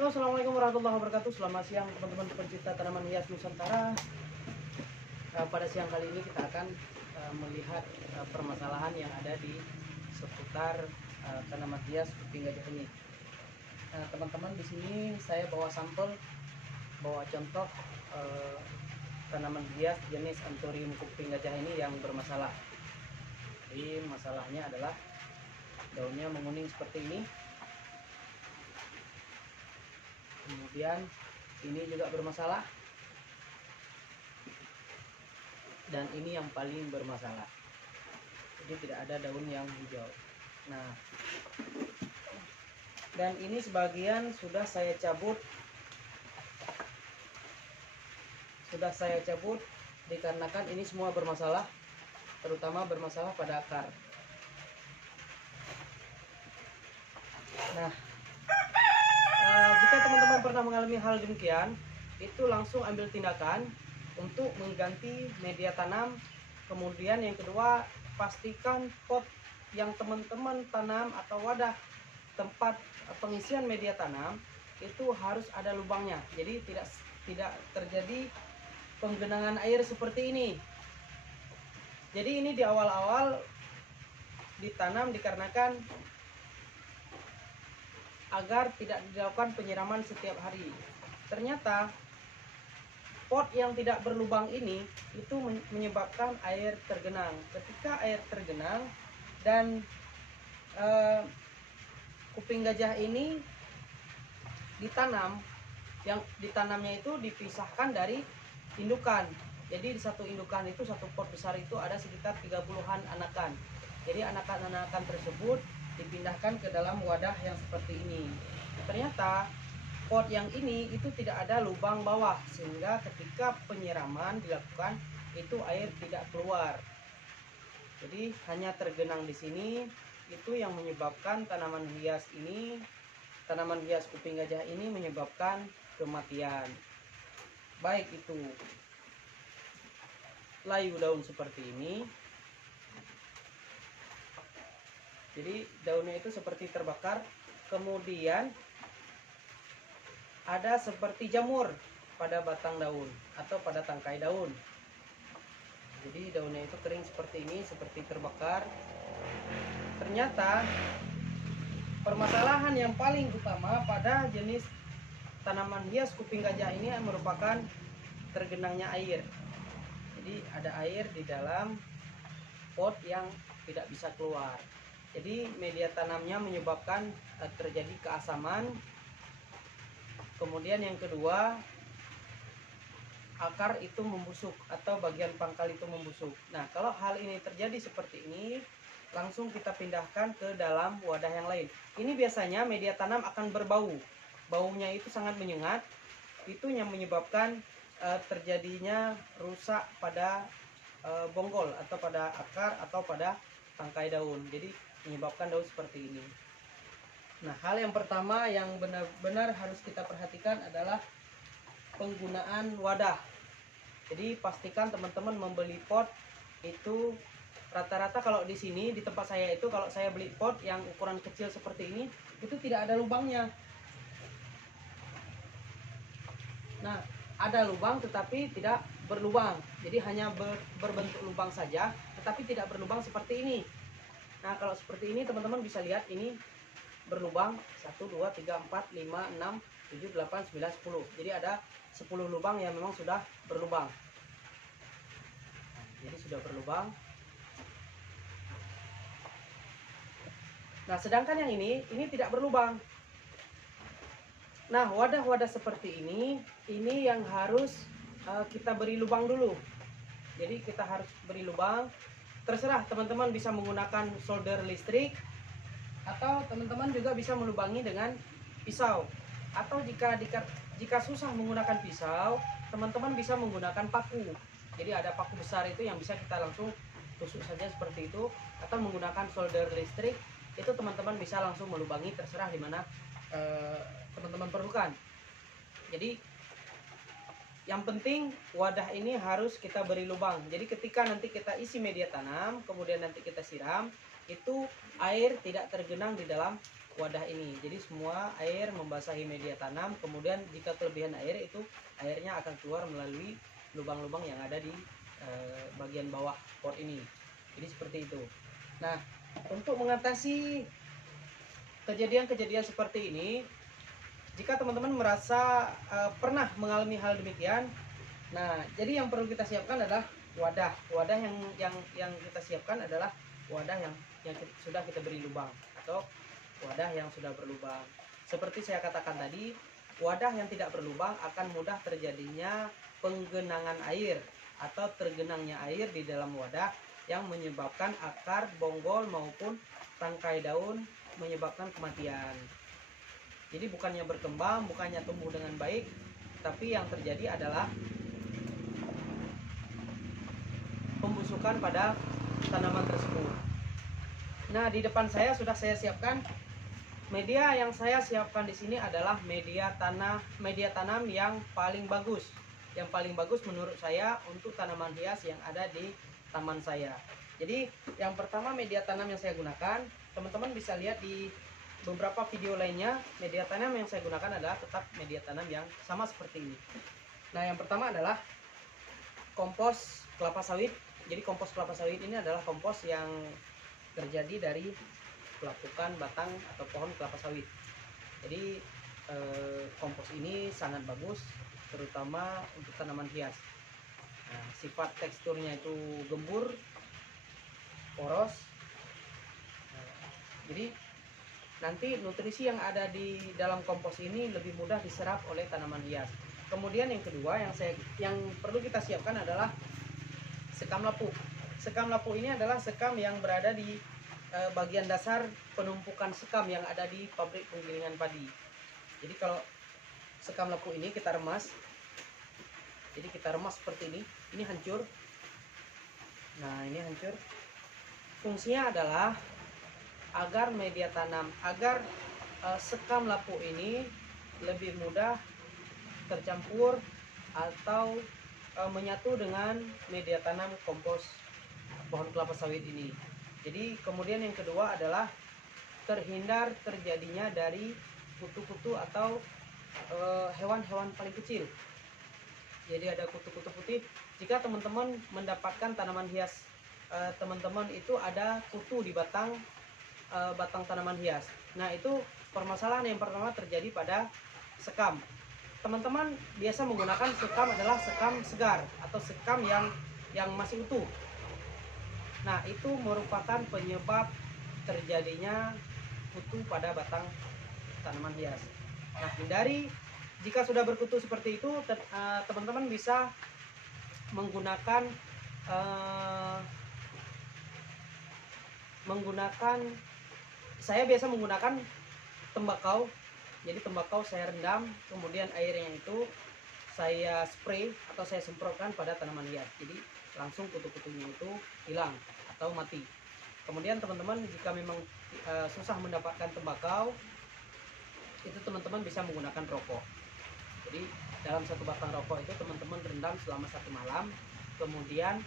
Halo, assalamualaikum warahmatullahi wabarakatuh. Selamat siang teman-teman pecinta tanaman hias Nusantara. Pada siang kali ini kita akan melihat permasalahan yang ada di seputar tanaman hias kuping gajah ini. Teman-teman, di sini saya bawa sampel, bawa contoh tanaman hias jenis Anthurium kuping gajah ini yang bermasalah. Jadi masalahnya adalah daunnya menguning seperti ini. Kemudian ini juga bermasalah, dan ini yang paling bermasalah, jadi tidak ada daun yang hijau. Nah, dan ini sebagian sudah saya cabut dikarenakan ini semua bermasalah, terutama bermasalah pada akar. Nah, jika teman-teman pernah mengalami hal demikian, itu langsung ambil tindakan untuk mengganti media tanam. Kemudian yang kedua, pastikan pot yang teman-teman tanam atau wadah tempat pengisian media tanam itu harus ada lubangnya. Jadi tidak terjadi penggenangan air seperti ini. Jadi ini di awal-awal ditanam dikarenakan agar tidak dilakukan penyiraman setiap hari. Ternyata pot yang tidak berlubang ini itu menyebabkan air tergenang. Ketika air tergenang dan kuping gajah ini ditanam, yang ditanamnya itu dipisahkan dari indukan. Jadi di satu indukan itu, satu pot besar itu ada sekitar 30-an anakan. Jadi anakan-anakan tersebut dipindahkan ke dalam wadah yang seperti ini. Ternyata pot yang ini itu tidak ada lubang bawah, sehingga ketika penyiraman dilakukan itu air tidak keluar. Jadi hanya tergenang di sini. Itu yang menyebabkan tanaman hias kuping gajah ini menyebabkan kematian. Baik itu layu daun seperti ini. Jadi daunnya itu seperti terbakar, kemudian ada seperti jamur pada batang daun atau pada tangkai daun. Jadi daunnya itu kering seperti ini, seperti terbakar. Ternyata permasalahan yang paling utama pada jenis tanaman hias kuping gajah ini merupakan tergenangnya air. Jadi ada air di dalam pot yang tidak bisa keluar. Jadi media tanamnya menyebabkan terjadi keasaman. Kemudian yang kedua, akar itu membusuk atau bagian pangkal itu membusuk. Nah, kalau hal ini terjadi seperti ini, langsung kita pindahkan ke dalam wadah yang lain. Ini biasanya media tanam akan berbau. Baunya itu sangat menyengat. Itu yang menyebabkan terjadinya rusak pada bonggol atau pada akar atau pada tangkai daun. Jadi menyebabkan daun seperti ini. Nah, hal yang pertama yang benar-benar harus kita perhatikan adalah penggunaan wadah. Jadi pastikan teman-teman membeli pot itu rata-rata, kalau di sini di tempat saya itu, kalau saya beli pot yang ukuran kecil seperti ini itu tidak ada lubangnya. Nah, ada lubang tetapi tidak berlubang. Jadi hanya berbentuk lubang saja tetapi tidak berlubang seperti ini. Nah, kalau seperti ini teman-teman bisa lihat ini berlubang 1, 2, 3, 4, 5, 6, 7, 8, 9, 10. Jadi ada 10 lubang yang memang sudah berlubang. Jadi sudah berlubang. Nah, sedangkan yang ini tidak berlubang. Nah, wadah-wadah seperti ini yang harus kita beri lubang dulu. Jadi kita harus beri lubang. Terserah teman-teman bisa menggunakan solder listrik, atau teman-teman juga bisa melubangi dengan pisau. Atau jika susah menggunakan pisau, teman-teman bisa menggunakan paku. Jadi ada paku besar itu yang bisa kita langsung tusuk saja seperti itu. Atau menggunakan solder listrik, itu teman-teman bisa langsung melubangi, terserah di mana teman-teman perlukan. Jadi yang penting wadah ini harus kita beri lubang. Jadi ketika nanti kita isi media tanam, kemudian nanti kita siram, itu air tidak tergenang di dalam wadah ini. Jadi semua air membasahi media tanam, kemudian jika kelebihan air itu airnya akan keluar melalui lubang-lubang yang ada di bagian bawah pot ini. Jadi seperti itu. Nah, untuk mengatasi kejadian-kejadian seperti ini, jika teman-teman merasa pernah mengalami hal demikian, nah jadi yang perlu kita siapkan adalah wadah. Wadah yang kita siapkan adalah wadah yang sudah kita beri lubang atau wadah yang sudah berlubang. Seperti saya katakan tadi, wadah yang tidak berlubang akan mudah terjadinya penggenangan air atau tergenangnya air di dalam wadah yang menyebabkan akar, bonggol maupun tangkai daun menyebabkan kematian. Jadi bukannya berkembang, bukannya tumbuh dengan baik, tapi yang terjadi adalah pembusukan pada tanaman tersebut. Nah, di depan saya sudah saya siapkan media. Yang saya siapkan di sini adalah media tanam yang paling bagus. Yang paling bagus menurut saya untuk tanaman hias yang ada di taman saya. Jadi yang pertama media tanam yang saya gunakan, teman-teman bisa lihat di beberapa video lainnya, media tanam yang saya gunakan adalah tetap media tanam yang sama seperti ini. Nah, yang pertama adalah kompos kelapa sawit. Jadi kompos kelapa sawit ini adalah kompos yang terjadi dari pelapukan batang atau pohon kelapa sawit. Jadi kompos ini sangat bagus, terutama untuk tanaman hias. Nah, sifat teksturnya itu gembur, poros. Jadi nanti nutrisi yang ada di dalam kompos ini lebih mudah diserap oleh tanaman hias. Kemudian yang kedua yang perlu kita siapkan adalah sekam lapuk. Sekam lapuk ini adalah sekam yang berada di bagian dasar penumpukan sekam yang ada di pabrik penggilingan padi. Jadi kalau sekam lapuk ini kita remas, jadi kita remas seperti ini hancur. Nah, ini hancur. Fungsinya adalah agar media tanam, agar sekam lapuk ini lebih mudah tercampur atau menyatu dengan media tanam kompos pohon kelapa sawit ini. Jadi kemudian yang kedua adalah terhindar terjadinya dari kutu-kutu atau hewan-hewan paling kecil. Jadi ada kutu-kutu putih. Jika teman-teman mendapatkan tanaman hias teman-teman itu ada kutu di batang tanaman hias. Nah, itu permasalahan yang pertama terjadi pada sekam. Teman-teman biasa menggunakan sekam adalah sekam segar atau sekam yang masih utuh. Nah, itu merupakan penyebab terjadinya kutu pada batang tanaman hias. Nah, hindari jika sudah berkutu seperti itu, teman-teman bisa menggunakan saya biasa menggunakan tembakau. Jadi tembakau saya rendam, kemudian airnya itu saya spray atau saya semprotkan pada tanaman hias. Jadi langsung kutu-kutunya itu hilang atau mati. Kemudian teman-teman jika memang susah mendapatkan tembakau, itu teman-teman bisa menggunakan rokok. Jadi dalam satu batang rokok itu teman-teman rendam selama 1 malam, kemudian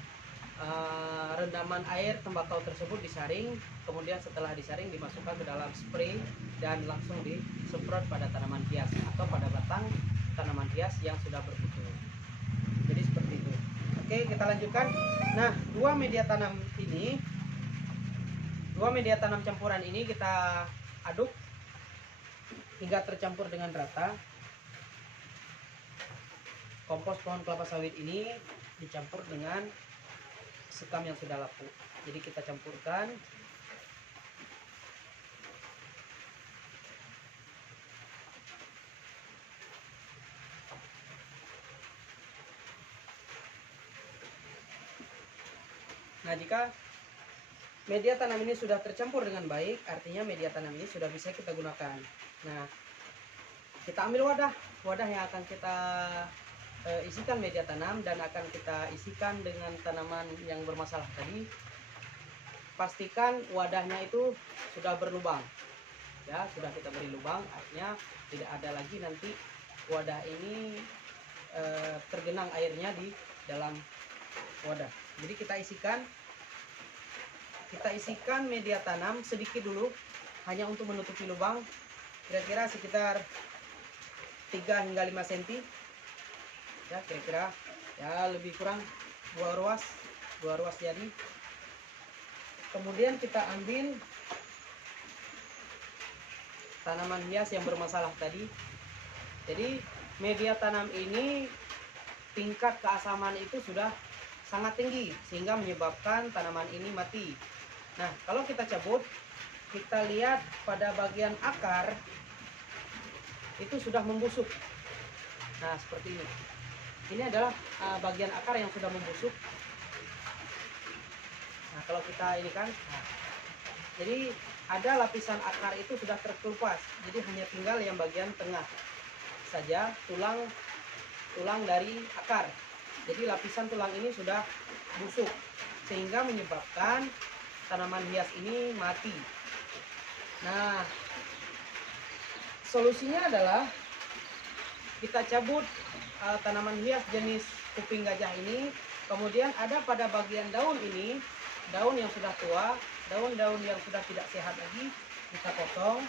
rendaman air tembakau tersebut disaring, kemudian setelah disaring dimasukkan ke dalam spray dan langsung disemprot pada tanaman hias atau pada batang tanaman hias yang sudah berkutu. Jadi seperti itu. Oke, kita lanjutkan. Nah, dua media tanam campuran ini kita aduk hingga tercampur dengan rata. Kompos pohon kelapa sawit ini dicampur dengan sekam yang sudah lapuk. Jadi kita campurkan. Nah, jika media tanam ini sudah tercampur dengan baik, artinya media tanam ini sudah bisa kita gunakan. Nah, kita ambil wadah yang akan kita isikan media tanam dan akan kita isikan dengan tanaman yang bermasalah tadi. Pastikan wadahnya itu sudah berlubang. Ya, sudah kita beri lubang, artinya tidak ada lagi nanti wadah ini tergenang airnya di dalam wadah. Jadi kita isikan media tanam sedikit dulu. hanya untuk menutupi lubang kira-kira sekitar 3 hingga 5 cm ya, kira-kira ya lebih kurang 2 ruas jadi. Kemudian kita ambil tanaman hias yang bermasalah tadi. Jadi media tanam ini tingkat keasaman itu sudah sangat tinggi sehingga menyebabkan tanaman ini mati. Nah, kalau kita cabut, kita lihat pada bagian akar itu sudah membusuk. Nah, seperti ini. Ini adalah bagian akar yang sudah membusuk. Nah, kalau kita ini kan, jadi ada lapisan akar itu sudah terkelupas. Jadi hanya tinggal yang bagian tengah saja, tulang dari akar. Jadi lapisan tulang ini sudah busuk sehingga menyebabkan tanaman hias ini mati. Nah, solusinya adalah kita cabut tanaman hias jenis kuping gajah ini. Kemudian ada pada bagian daun ini, daun yang sudah tua, daun-daun yang sudah tidak sehat lagi, kita potong.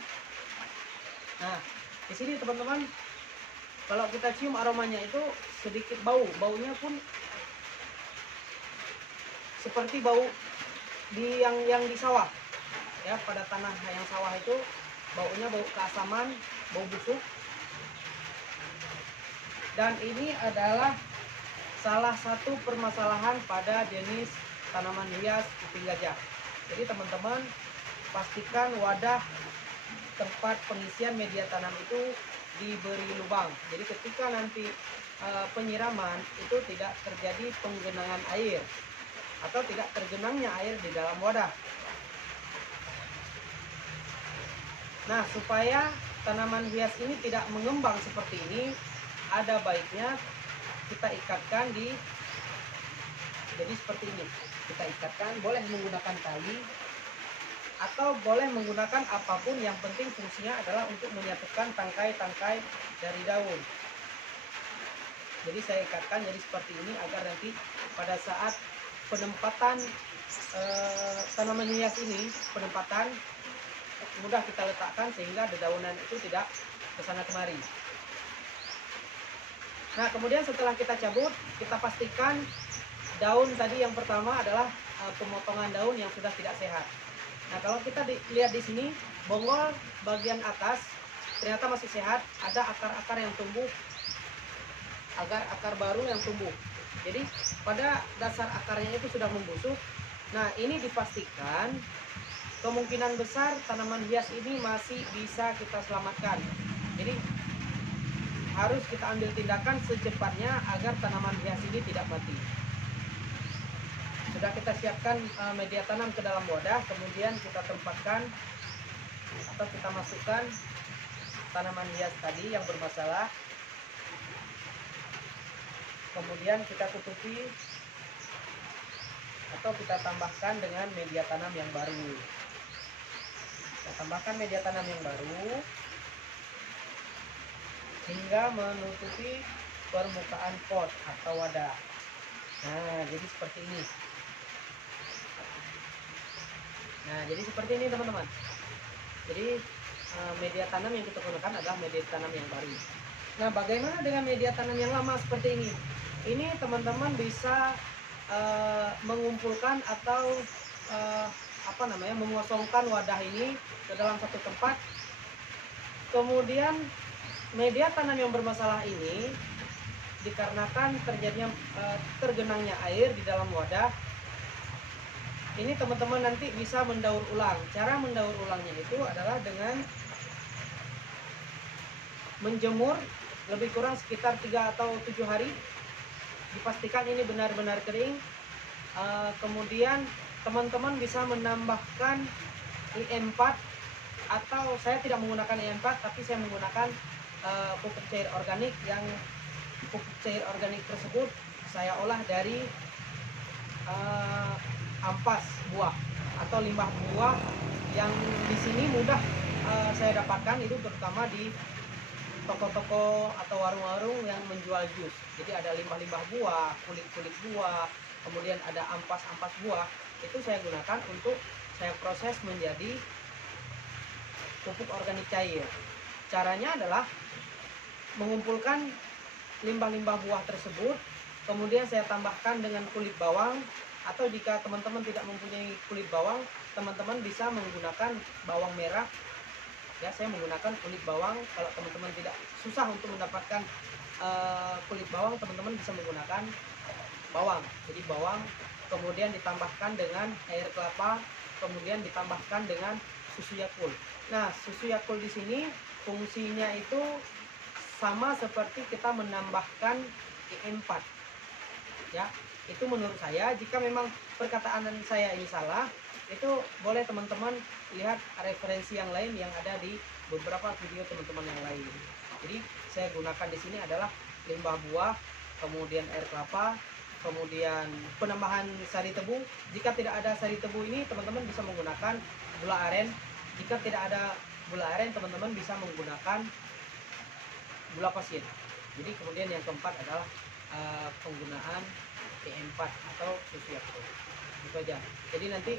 Nah, di sini teman-teman, kalau kita cium aromanya itu sedikit baunya pun seperti bau yang di sawah. Ya, pada tanah yang sawah itu baunya bau keasaman, bau busuk. Dan ini adalah salah satu permasalahan pada jenis tanaman hias kuping gajah. Jadi teman-teman pastikan wadah tempat pengisian media tanam itu diberi lubang. Jadi ketika nanti penyiraman itu tidak terjadi penggenangan air atau tidak tergenangnya air di dalam wadah. Nah, supaya tanaman hias ini tidak mengembang seperti ini, ada baiknya kita ikatkan jadi seperti ini. Kita ikatkan, boleh menggunakan tali atau boleh menggunakan apapun, yang penting fungsinya adalah untuk menyatukan tangkai-tangkai dari daun. Jadi saya ikatkan jadi seperti ini agar nanti pada saat penempatan tanaman hias ini, penempatan mudah kita letakkan sehingga dedaunan itu tidak kesana kemari. Nah, kemudian setelah kita cabut, kita pastikan daun tadi yang pertama adalah pemotongan daun yang sudah tidak sehat. Nah, kalau kita lihat di sini, bonggol bagian atas ternyata masih sehat, ada akar-akar yang tumbuh, akar baru yang tumbuh. Jadi pada dasar akarnya itu sudah membusuk. Nah, ini dipastikan kemungkinan besar tanaman hias ini masih bisa kita selamatkan. Jadi harus kita ambil tindakan secepatnya agar tanaman hias ini tidak mati. Sudah kita siapkan media tanam ke dalam wadah, kemudian kita tempatkan atau kita masukkan tanaman hias tadi yang bermasalah. Kemudian kita tutupi atau kita tambahkan dengan media tanam yang baru. Kita tambahkan media tanam yang baru hingga menutupi permukaan pot atau wadah. Nah, jadi seperti ini. Nah, jadi seperti ini teman-teman. Jadi media tanam yang kita gunakan adalah media tanam yang baru. Nah, bagaimana dengan media tanam yang lama seperti ini? Ini teman-teman bisa mengumpulkan atau mengosongkan wadah ini ke dalam satu tempat. Kemudian media tanam yang bermasalah ini dikarenakan terjadinya tergenangnya air di dalam wadah. Ini teman-teman nanti bisa mendaur ulang. Cara mendaur ulangnya itu adalah dengan menjemur lebih kurang sekitar 3 atau 7 hari. Dipastikan ini benar-benar kering. Kemudian teman-teman bisa menambahkan IM4, atau saya tidak menggunakan IM4, tapi saya menggunakan pupuk cair organik. Yang pupuk cair organik tersebut saya olah dari ampas buah atau limbah buah yang di sini mudah saya dapatkan, itu terutama di toko-toko atau warung-warung yang menjual jus. Jadi ada limbah-limbah buah, kulit-kulit buah, kemudian ada ampas-ampas buah. Itu saya gunakan untuk saya proses menjadi pupuk organik cair. Caranya adalah mengumpulkan limbah-limbah buah tersebut, kemudian saya tambahkan dengan kulit bawang, atau jika teman-teman tidak mempunyai kulit bawang, teman-teman bisa menggunakan bawang merah. Ya, saya menggunakan kulit bawang. Kalau teman-teman tidak susah untuk mendapatkan kulit bawang, teman-teman bisa menggunakan bawang. Jadi bawang kemudian ditambahkan dengan air kelapa, kemudian ditambahkan dengan susu Yakult. Nah, susu Yakult di sini fungsinya itu sama seperti kita menambahkan IM4. Ya, itu menurut saya. Jika memang perkataan saya ini salah, itu boleh teman-teman lihat referensi yang lain yang ada di beberapa video teman-teman yang lain. Jadi saya gunakan di sini adalah limbah buah, kemudian air kelapa, kemudian penambahan sari tebu. Jika tidak ada sari tebu ini, teman-teman bisa menggunakan gula aren. Jika tidak ada gula aren, teman-teman bisa menggunakan gula pasir. Jadi kemudian yang keempat adalah penggunaan PM4 atau susu Yakult. Itu aja. Jadi nanti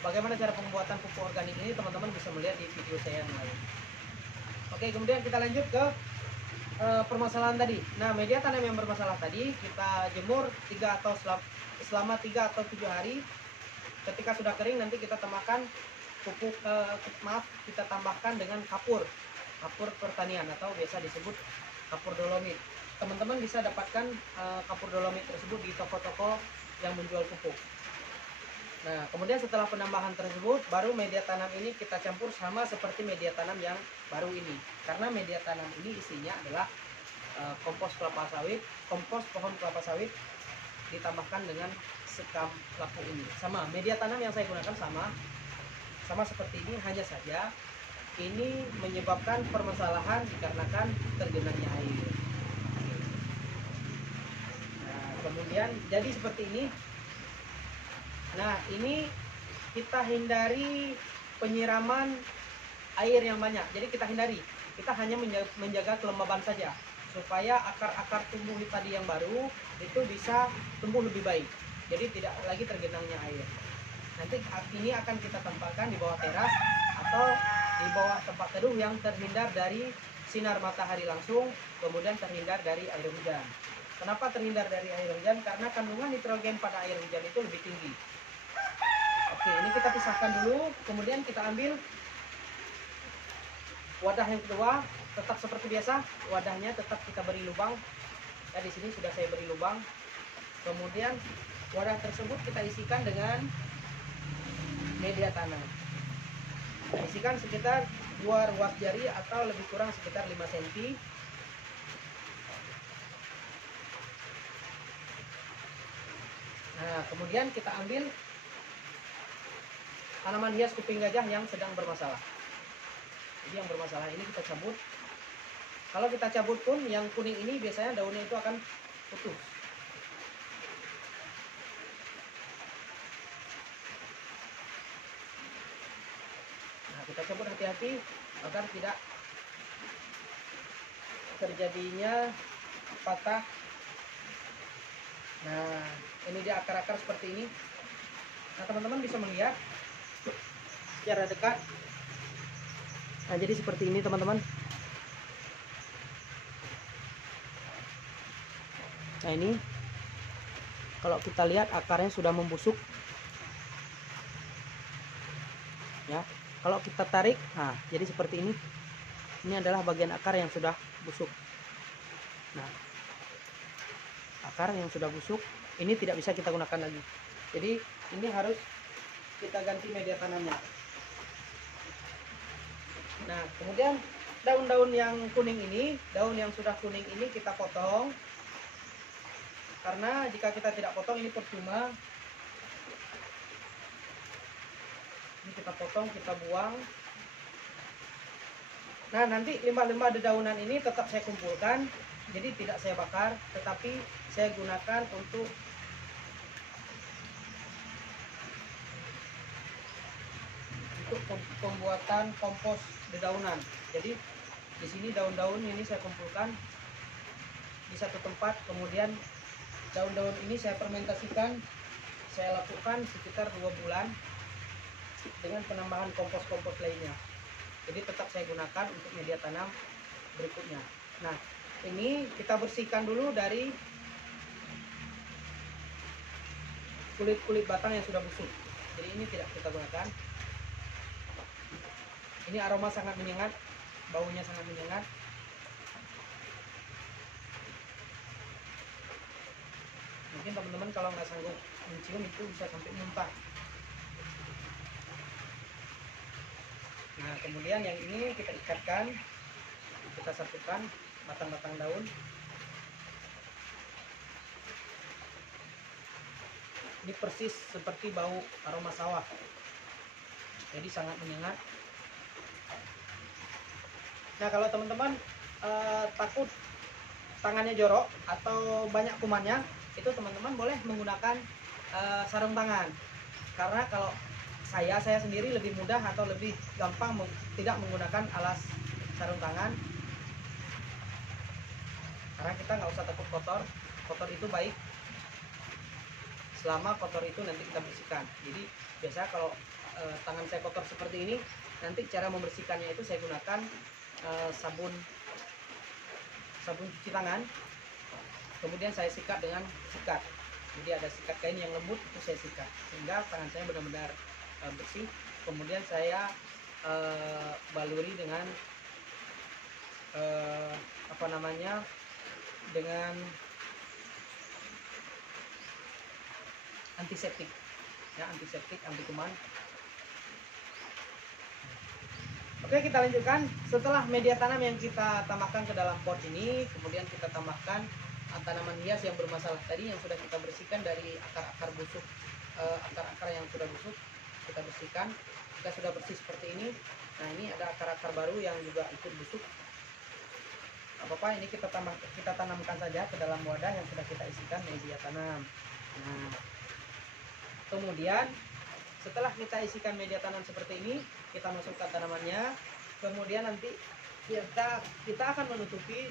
bagaimana cara pembuatan pupuk organik ini teman-teman bisa melihat di video saya yang lain. Oke, kemudian kita lanjut ke permasalahan tadi. Nah, media tanam yang bermasalah tadi kita jemur selama 3 atau 7 hari. Ketika sudah kering nanti kita tambahkan pupuk kita tambahkan dengan kapur pertanian atau biasa disebut kapur dolomit. Teman-teman bisa dapatkan kapur dolomit tersebut di toko-toko yang menjual pupuk. Nah, kemudian setelah penambahan tersebut, baru media tanam ini kita campur sama seperti media tanam yang baru ini. Karena media tanam ini isinya adalah kompos kelapa sawit, kompos pohon kelapa sawit ditambahkan dengan sekam lapu ini. Sama, media tanam yang saya gunakan sama seperti ini, hanya saja ini menyebabkan permasalahan dikarenakan tergenangnya air. Nah, kemudian jadi seperti ini. Nah, ini kita hindari penyiraman air yang banyak. Jadi kita hanya menjaga kelembaban saja, supaya akar-akar tumbuh tadi yang baru itu bisa tumbuh lebih baik. Jadi tidak lagi tergenangnya air. Nanti ini akan kita tempatkan di bawah teras atau di bawah tempat teduh yang terhindar dari sinar matahari langsung, kemudian terhindar dari air hujan. Kenapa terhindar dari air hujan? Karena kandungan nitrogen pada air hujan itu lebih tinggi. Oke, ini kita pisahkan dulu, kemudian kita ambil wadah yang kedua, tetap seperti biasa, wadahnya tetap kita beri lubang. Ya, di sini sudah saya beri lubang. Kemudian wadah tersebut kita isikan dengan media tanam. Isikan sekitar 2 ruas jari atau lebih kurang sekitar 5 cm. Nah, kemudian kita ambil tanaman hias kuping gajah yang sedang bermasalah. Jadi yang bermasalah ini kita cabut. Kalau kita cabut pun yang kuning ini biasanya daunnya itu akan putus. Nah, kita cabut hati-hati agar tidak terjadinya patah. Nah, ini dia akar-akar seperti ini. Nah, teman-teman bisa melihat secara dekat. Nah, jadi seperti ini teman-teman. Nah, ini kalau kita lihat akarnya sudah membusuk. Ya, kalau kita tarik, nah jadi seperti ini. Ini adalah bagian akar yang sudah busuk. Nah, akar yang sudah busuk ini tidak bisa kita gunakan lagi. Jadi ini harus kita ganti media tanamnya. Nah, kemudian daun-daun yang kuning ini, daun yang sudah kuning ini kita potong. Karena jika kita tidak potong ini percuma. Ini kita potong, kita buang. Nah, nanti limbah-limbah dedaunan ini tetap saya kumpulkan. Jadi tidak saya bakar, tetapi saya gunakan untuk pembuatan kompos dedaunan. Jadi di sini daun-daun ini saya kumpulkan di satu tempat, kemudian daun-daun ini saya fermentasikan. Saya lakukan sekitar 2 bulan dengan penambahan kompos-kompos lainnya. Jadi tetap saya gunakan untuk media tanam berikutnya. Nah, ini kita bersihkan dulu dari kulit-kulit batang yang sudah busuk. Jadi ini tidak kita gunakan. Ini aroma sangat menyengat, baunya sangat menyengat. Mungkin teman-teman kalau nggak sanggup mencium itu bisa sampai muntah. Nah, kemudian yang ini kita ikatkan, kita satukan batang-batang daun. Ini persis seperti bau aroma sawah, jadi sangat menyengat. Nah, kalau teman-teman takut tangannya jorok atau banyak kumannya, itu teman-teman boleh menggunakan sarung tangan. Karena kalau saya sendiri lebih mudah atau lebih gampang tidak menggunakan alas sarung tangan, karena kita nggak usah takut kotor. Kotor itu baik selama kotor itu nanti kita bersihkan. Jadi biasa kalau tangan saya kotor seperti ini, nanti cara membersihkannya itu saya gunakan sabun cuci tangan, kemudian saya sikat dengan sikat. Jadi ada sikat kain yang lembut, itu saya sikat sehingga tangan saya benar-benar bersih. Kemudian saya baluri dengan dengan antiseptik, ya, antiseptik anti kuman. Oke, kita lanjutkan. Setelah media tanam yang kita tambahkan ke dalam pot ini, kemudian kita tambahkan tanaman hias yang bermasalah tadi yang sudah kita bersihkan dari akar-akar busuk, akar-akar yang sudah busuk kita bersihkan. Kita sudah bersih seperti ini. Nah, ini ada akar-akar baru yang juga ikut busuk. Apa-apa, ini kita tanamkan saja ke dalam wadah yang sudah kita isikan media tanam. Nah, kemudian setelah kita isikan media tanam seperti ini, kita masukkan tanamannya. Kemudian nanti kita akan menutupi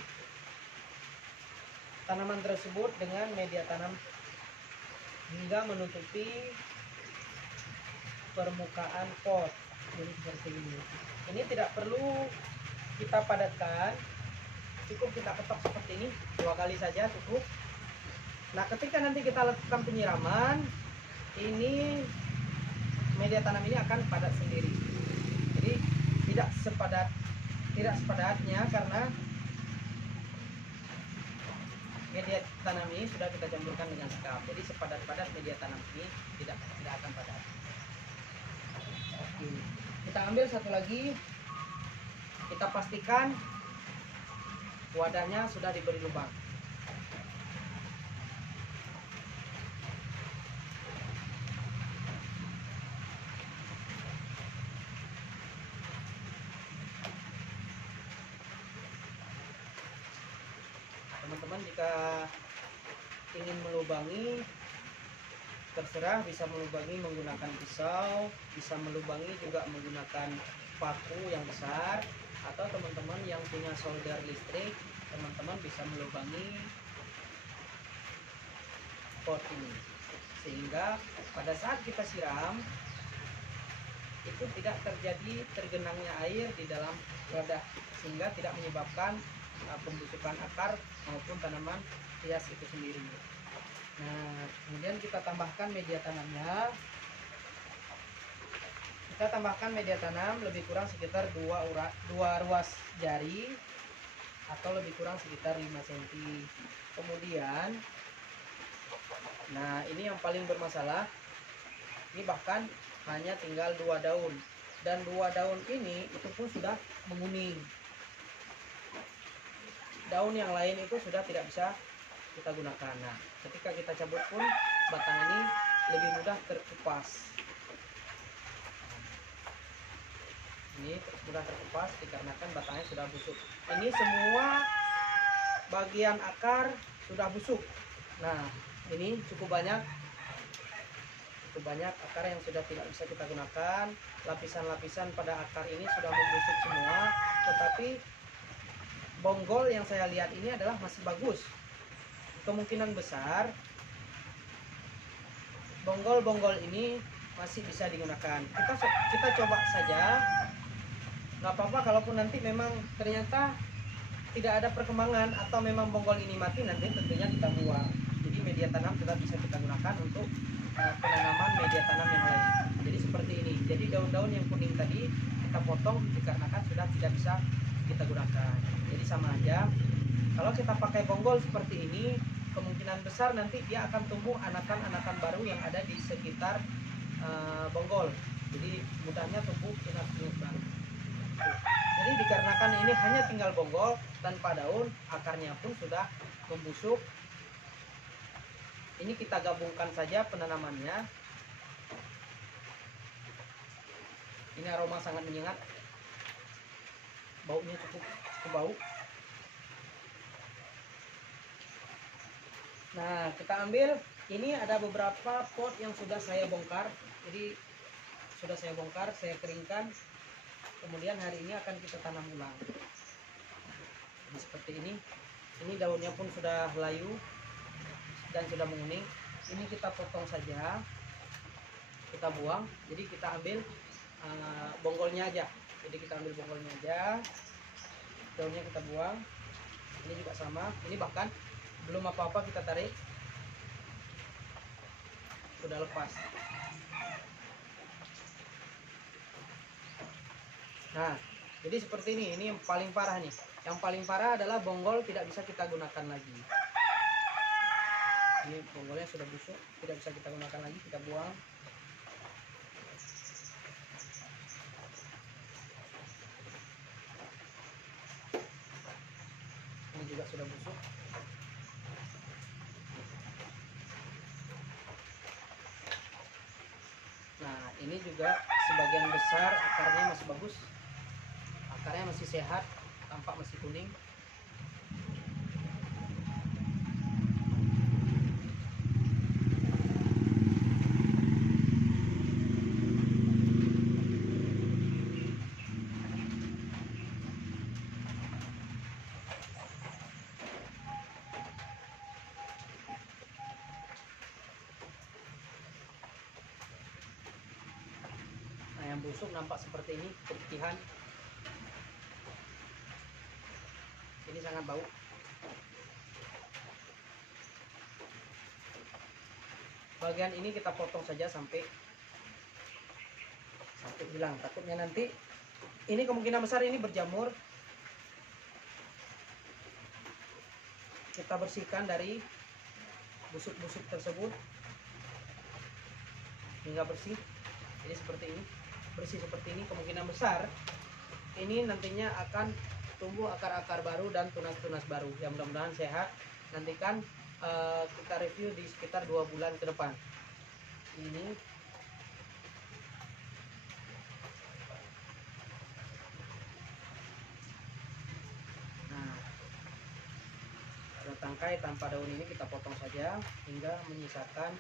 tanaman tersebut dengan media tanam hingga menutupi permukaan pot. Jadi seperti ini. Ini tidak perlu kita padatkan, cukup kita ketok seperti ini 2 kali saja cukup. Nah, ketika nanti kita lakukan penyiraman, ini media tanam ini akan padat sendiri. Jadi tidak sepadatnya karena media tanam ini sudah kita campurkan dengan sekam. Jadi sepadat-padat media tanam ini tidak akan padat. Oke. Kita ambil satu lagi. Kita pastikan wadahnya sudah diberi lubang. Teman-teman jika ingin melubangi, terserah, bisa melubangi menggunakan pisau, bisa melubangi juga menggunakan paku yang besar, atau teman-teman yang punya solder listrik, teman-teman bisa melubangi pot ini sehingga pada saat kita siram itu tidak terjadi tergenangnya air di dalam wadah, sehingga tidak menyebabkan pembusukan akar maupun tanaman hias itu sendiri. Nah, kemudian kita tambahkan media tanamnya. Kita tambahkan media tanam lebih kurang sekitar 2 ruas jari atau lebih kurang sekitar 5 cm. Kemudian, nah ini yang paling bermasalah. Ini bahkan hanya tinggal 2 daun, dan 2 daun ini itu pun sudah menguning. Daun yang lain itu sudah tidak bisa kita gunakan. Nah, ketika kita cabut pun batang ini lebih mudah terkupas. Ini mudah terkupas dikarenakan batangnya sudah busuk. Ini semua bagian akar sudah busuk. Nah, ini cukup banyak akar yang sudah tidak bisa kita gunakan. Lapisan-lapisan pada akar ini sudah membusuk semua, tetapi bonggol yang saya lihat ini adalah masih bagus. Kemungkinan besar bonggol-bonggol ini masih bisa digunakan. Kita coba saja nggak apa-apa kalaupun nanti memang ternyata tidak ada perkembangan atau memang bonggol ini mati, nanti tentunya kita buang. Jadi media tanam tetap bisa kita gunakan untuk penanaman media tanam yang lain. Jadi seperti ini. Jadi daun-daun yang kuning tadi kita potong dikarenakan sudah tidak bisa kita gunakan. Jadi sama aja. Kalau kita pakai bonggol seperti ini, kemungkinan besar nanti dia akan tumbuh anakan-anakan baru yang ada di sekitar bonggol. Jadi mudahnya tumbuh inang-inang baru. Jadi dikarenakan ini hanya tinggal bonggol tanpa daun, akarnya pun sudah membusuk. Ini kita gabungkan saja penanamannya. Ini aroma sangat menyengat, baunya cukup bau. Nah, kita ambil, ini ada beberapa pot yang sudah saya bongkar. Jadi sudah saya bongkar, saya keringkan. Kemudian hari ini akan kita tanam ulang. Jadi seperti ini. Ini daunnya pun sudah layu dan sudah menguning. Ini kita potong saja, kita buang. Jadi kita ambil bonggolnya aja. Jadi kita ambil bonggolnya aja, daunnya kita buang. Ini juga sama. Ini bahkan belum apa-apa kita tarik, sudah lepas. Nah, jadi seperti ini. Ini yang paling parah nih. Yang paling parah adalah bonggol tidak bisa kita gunakan lagi. Ini bonggolnya sudah busuk, tidak bisa kita gunakan lagi, kita buang. Ini juga sudah busuk. Nah, ini juga sebagian besar akarnya masih bagus, akarnya masih sehat, tampak masih kuning. Yang busuk nampak seperti ini, keputihan. Ini sangat bau. Bagian ini kita potong saja sampai hilang. Takutnya nanti ini kemungkinan besar ini berjamur. Kita bersihkan dari busuk-busuk tersebut hingga bersih. Jadi seperti ini, bersih seperti ini, kemungkinan besar ini nantinya akan tumbuh akar-akar baru dan tunas-tunas baru yang mudah-mudahan sehat. Nantikan kita review di sekitar 2 bulan ke depan. Ini nah, ada tangkai tanpa daun ini kita potong saja hingga menyisakan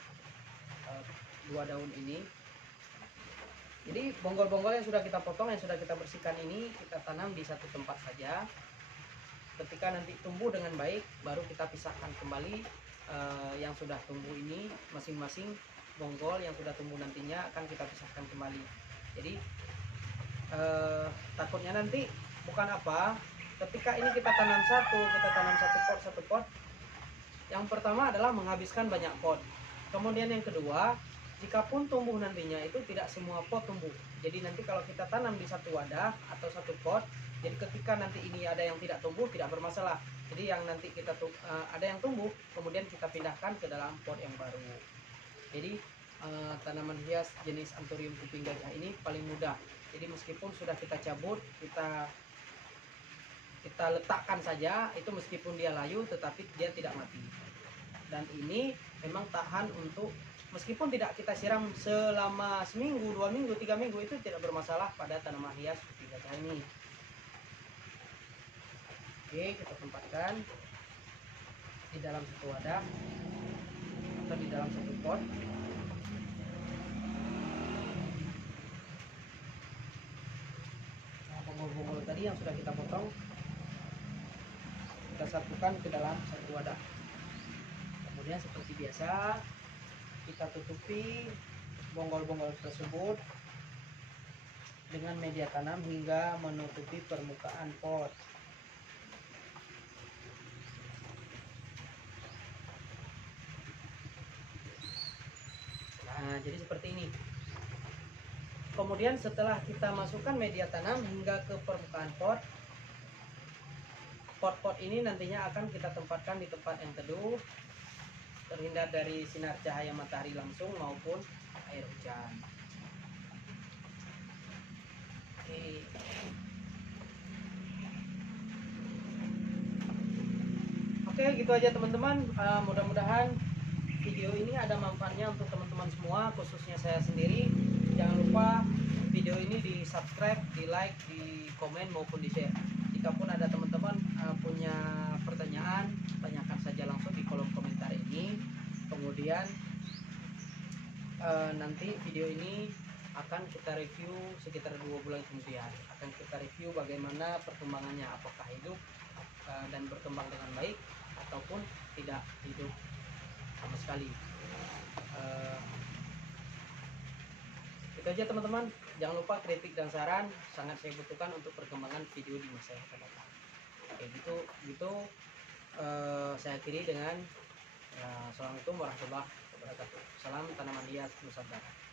2 daun ini. Jadi bonggol-bonggol yang sudah kita potong, yang sudah kita bersihkan ini kita tanam di satu tempat saja. Ketika nanti tumbuh dengan baik, baru kita pisahkan kembali yang sudah tumbuh ini. Masing-masing bonggol yang sudah tumbuh nantinya akan kita pisahkan kembali. Jadi takutnya nanti bukan apa, ketika ini kita tanam satu pot. Yang pertama adalah menghabiskan banyak pot. Kemudian yang kedua, jika pun tumbuh nantinya itu tidak semua pot tumbuh. Jadi nanti kalau kita tanam di satu wadah atau satu pot, jadi ketika nanti ini ada yang tidak tumbuh tidak bermasalah. Jadi yang nanti kita ada yang tumbuh, kemudian kita pindahkan ke dalam pot yang baru. Jadi tanaman hias jenis Anthurium kuping gajah ini paling mudah. Jadi meskipun sudah kita cabut, kita letakkan saja, itu meskipun dia layu tetapi dia tidak mati. Dan ini memang tahan untuk, meskipun tidak kita siram selama seminggu, 2 minggu, 3 minggu, itu tidak bermasalah pada tanaman hias kuping gajah ini. Oke, kita tempatkan di dalam satu wadah atau di dalam satu pot. Nah, bonggol-bonggol tadi yang sudah kita potong kita satukan ke dalam satu wadah. Kemudian seperti biasa kita tutupi bonggol-bonggol tersebut dengan media tanam hingga menutupi permukaan pot. Nah, jadi seperti ini. Kemudian setelah kita masukkan media tanam hingga ke permukaan pot, pot-pot ini nantinya akan kita tempatkan di tempat yang teduh, terhindar dari sinar cahaya matahari langsung maupun air hujan. Oke, gitu aja teman-teman. Mudah-mudahan video ini ada manfaatnya untuk teman-teman semua, khususnya saya sendiri. Jangan lupa video ini di subscribe, di like, di komen maupun di share. Jikapun ada teman-teman punya pertanyaan, tanyakan saja langsung di kolom komentar ini. Kemudian nanti video ini akan kita review sekitar 2 bulan kemudian. Akan kita review bagaimana perkembangannya, apakah hidup dan berkembang dengan baik ataupun tidak hidup sama sekali. Itu aja teman-teman. Jangan lupa kritik dan saran sangat saya butuhkan untuk perkembangan video di masa yang akan datang. Oke, gitu saya akhiri dengan Assalamualaikum warahmatullahi wabarakatuh. Salam tanaman hias Nusantara.